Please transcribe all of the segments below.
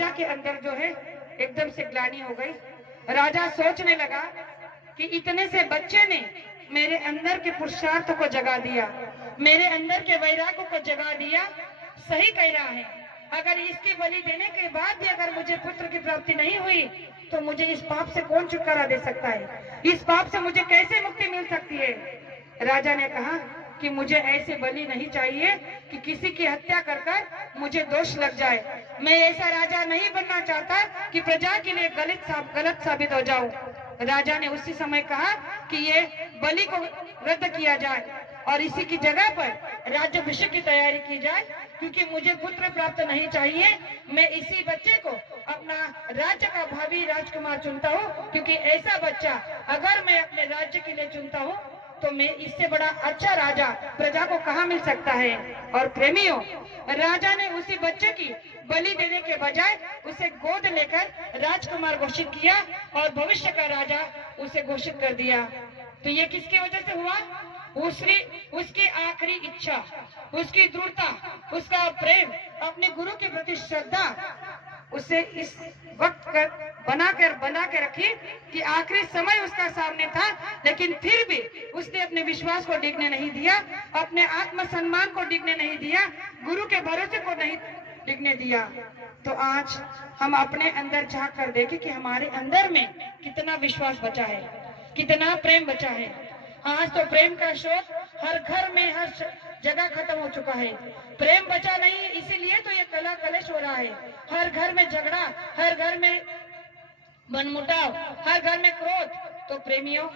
राजा के अंदर जो है एकदम से ग्लानि हो गई। राजा सोचने लगा कि इतने से बच्चे ने मेरे अंदर के पुरुषार्थ को जगा दिया, मेरे अंदर के वैराग्य को जगा दिया। सही कह रहा है, अगर इसकी बलि देने के बाद भी अगर मुझे पुत्र की प्राप्ति नहीं हुई तो मुझे इस पाप से कौन छुटकारा दे सकता है, इस पाप से मुझे कैसे मुक्ति मिल सकती है। राजा ने कहा कि मुझे ऐसी बलि नहीं चाहिए कि किसी की हत्या कर कर मुझे दोष लग जाए। मैं ऐसा राजा नहीं बनना चाहता कि प्रजा के लिए गलत साबित हो जाऊं। राजा ने उसी समय कहा कि ये बलि को रद्द किया जाए और इसी की जगह पर राज्याभिषेक की तैयारी की जाए, क्योंकि मुझे पुत्र प्राप्त नहीं चाहिए। मैं इसी बच्चे को अपना राज्य का भावी राजकुमार चुनता हूँ, क्योंकि ऐसा बच्चा अगर मैं अपने राज्य के लिए चुनता हूँ तो मैं इससे बड़ा अच्छा राजा प्रजा को कहाँ मिल सकता है। और प्रेमियों, राजा ने उसी बच्चे की बलि देने के बजाय उसे गोद लेकर राजकुमार घोषित किया और भविष्य का राजा उसे घोषित कर दिया। तो ये किसकी वजह से हुआ? उसकी आखिरी इच्छा, उसकी दृढ़ता, उसका प्रेम, अपने गुरु के प्रति श्रद्धा उसे इस वक्त बना के रखी कि आखिरी समय उसका सामने था, लेकिन फिर भी उसने अपने विश्वास को डिगने नहीं दिया, अपने आत्मसम्मान को डिगने नहीं दिया, गुरु के भरोसे को नहीं डिगने दिया। तो आज हम अपने अंदर झांक कर देखें कि हमारे अंदर में कितना विश्वास बचा है, कितना प्रेम बचा है। आज तो प्रेम का शोध हर घर में हर जगह खत्म हो चुका है। प्रेम बचा नहीं, इसीलिए तो ये कला कलेश हो रहा है। हर घर में झगड़ा, हर घर में मनमुटाव, हर घर में क्रोध। तो प्रेमियों,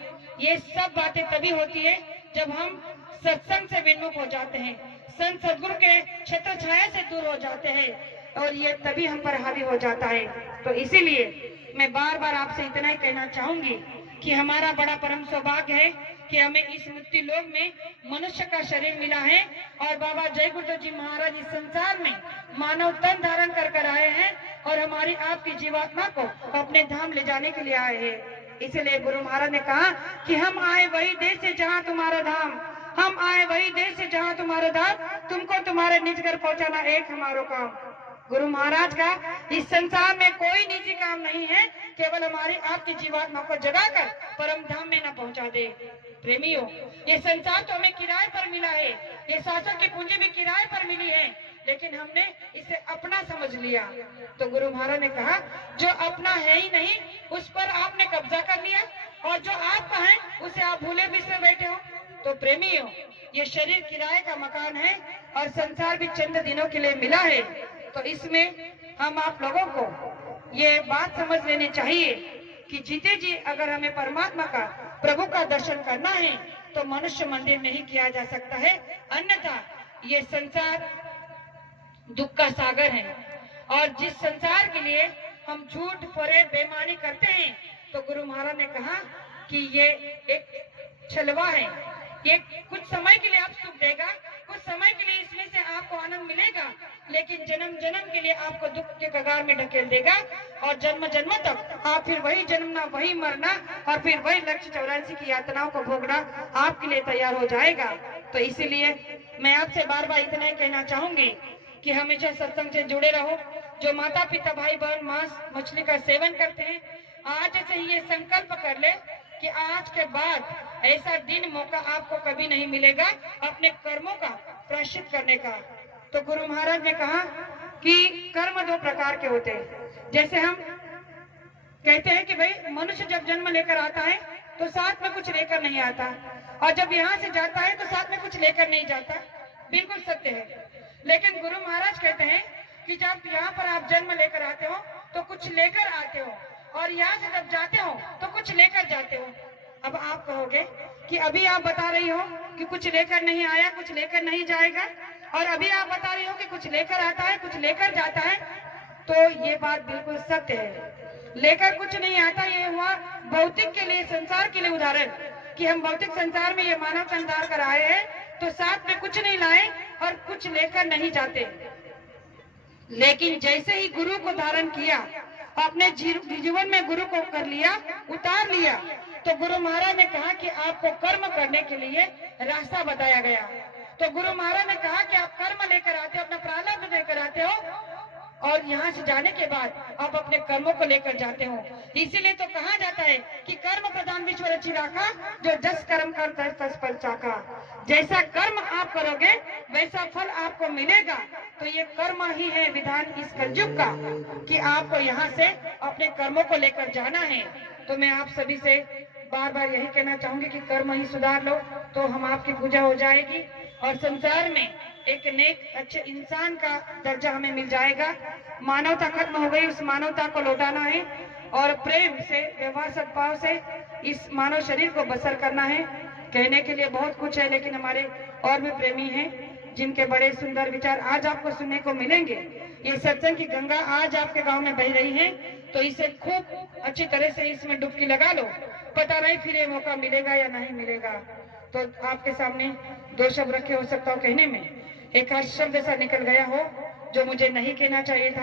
ये सब बातें तभी होती है जब हम सत्संग से विमुख हो जाते हैं, संत सदगुरु के छत्र छाया से दूर हो जाते हैं, और ये तभी हम पर हावी हो जाता है। तो इसीलिए मैं बार बार आपसे इतना ही कहना चाहूंगी कि हमारा बड़ा परम सौभाग्य है कि हमें इस मुक्ति लोक में मनुष्य का शरीर मिला है, और बाबा जय गुरुदेव जी महाराज इस संसार में मानव तन धारण कर आए हैं और हमारी आपकी जीवात्मा को अपने धाम ले जाने के लिए आए हैं। इसलिए गुरु महाराज ने कहा कि हम आए वही देश से जहाँ तुम्हारा धाम, हम आए वही देश से जहाँ तुम्हारा धाम, तुमको तुम्हारे निज घर पहुँचाना एक हमारो काम। गुरु महाराज का इस संसार में कोई निजी काम नहीं है, केवल हमारी आपकी जीवात्मा को जगाकर परम धाम में न पहुंचा दे। प्रेमियों, ये संसार तो हमें किराए पर मिला है, ये शासन की पूंजी भी किराए पर मिली है, लेकिन हमने इसे अपना समझ लिया। तो गुरु महाराज ने कहा जो अपना है ही नहीं उस पर आपने कब्जा कर लिया, और जो आपका है उसे आप भूले बिसरे बैठे हो। तो प्रेमियों, ये शरीर किराए का मकान है और संसार भी चंद दिनों के लिए मिला है। तो इसमें हम आप लोगों को ये बात समझ लेनी चाहिए कि जीते जी अगर हमें परमात्मा का, प्रभु का दर्शन करना है तो मनुष्य मंदिर में ही किया जा सकता है, अन्यथा ये संसार दुख का सागर है। और जिस संसार के लिए हम झूठ फरेब बेईमानी करते हैं, तो गुरु महाराज ने कहा कि ये एक छलवा है, ये कुछ समय के लिए आप सुख देगा, कुछ समय के लिए इसमें से आपको आनंद मिलेगा, लेकिन जन्म जन्म के लिए आपको दुख के कगार में ढकेल देगा, और जन्म जन्म तक आप फिर वही जन्मना, वही मरना, और फिर वही लक्ष्य 84 की यातनाओं को भोगना आपके लिए तैयार हो जाएगा। तो इसीलिए मैं आपसे बार बार इतना ही कहना चाहूंगी कि हमेशा सत्संग से जुड़े रहो। जो माता पिता भाई बहन मांस मछली का सेवन करते हैं, आज से ही ये संकल्प कर ले कि आज के बाद ऐसा दिन मौका आपको कभी नहीं मिलेगा अपने कर्मों का प्रायश्चित करने का। तो गुरु महाराज ने कहा कि कर्म दो प्रकार के होते हैं। जैसे हम कहते हैं कि भाई मनुष्य जब जन्म लेकर आता है तो साथ में कुछ लेकर नहीं आता, और जब यहाँ से जाता है तो साथ में कुछ लेकर नहीं जाता। बिल्कुल सत्य है, लेकिन गुरु महाराज कहते हैं कि जब यहाँ पर आप जन्म लेकर आते हो तो कुछ लेकर आते हो, और यहाँ से जब जाते हो तो कुछ लेकर जाते हो। अब आप कहोगे कि अभी आप बता रही हो कि कुछ लेकर नहीं आया, कुछ लेकर नहीं जाएगा, और अभी आप बता रही हो कि कुछ लेकर आता है, कुछ लेकर जाता है। तो ये बात बिल्कुल सत्य है, लेकर कुछ नहीं आता। ये हुआ भौतिक के लिए, संसार के लिए उदाहरण कि हम भौतिक संसार में ये मानव संसार कर आए हैं तो साथ में कुछ नहीं लाए और कुछ लेकर नहीं जाते। लेकिन जैसे ही गुरु को धारण किया, अपने जीवन में गुरु को कर लिया, उतार लिया, तो गुरु महाराज ने कहा कि आपको कर्म करने के लिए रास्ता बताया गया। तो गुरु महाराज ने कहा कि आप कर्म लेकर आते हो, अपना प्रारब्ध लेकर आते हो, और यहाँ से जाने के बाद आप अपने कर्मों को लेकर जाते हो। इसीलिए तो कहा जाता है कि कर्म प्रधान विश्व रचि राखा, जो जस कर्म कर तस फल चाखा। जैसा कर्म आप करोगे वैसा फल आपको मिलेगा। तो ये कर्म ही है विधान इस कलयुग का, कि आपको यहाँ से अपने कर्मों को लेकर जाना है। तो मैं आप सभी से बार बार यही कहना चाहूंगी कि कर्म ही सुधार लो, तो हम आपकी पूजा हो जाएगी और संसार में एक नेक अच्छे इंसान का दर्जा हमें मिल जाएगा। मानवता खत्म हो गई, उस मानवता को लौटाना है और प्रेम से, व्यवहार, सद्भाव से इस मानव शरीर को बसर करना है। कहने के लिए बहुत कुछ है, लेकिन हमारे और भी प्रेमी हैं जिनके बड़े सुंदर विचार आज आपको सुनने को मिलेंगे। ये सत्संग की गंगा आज आपके गांव में बह रही है, तो इसे खूब अच्छी तरह से इसमें डुबकी लगा लो। पता नहीं फिर ये मौका मिलेगा या नहीं मिलेगा। तो आपके सामने दो शब्द रखे हो सकता हो कहने में, एक शब्द ऐसा निकल गया हो जो मुझे नहीं कहना चाहिए था।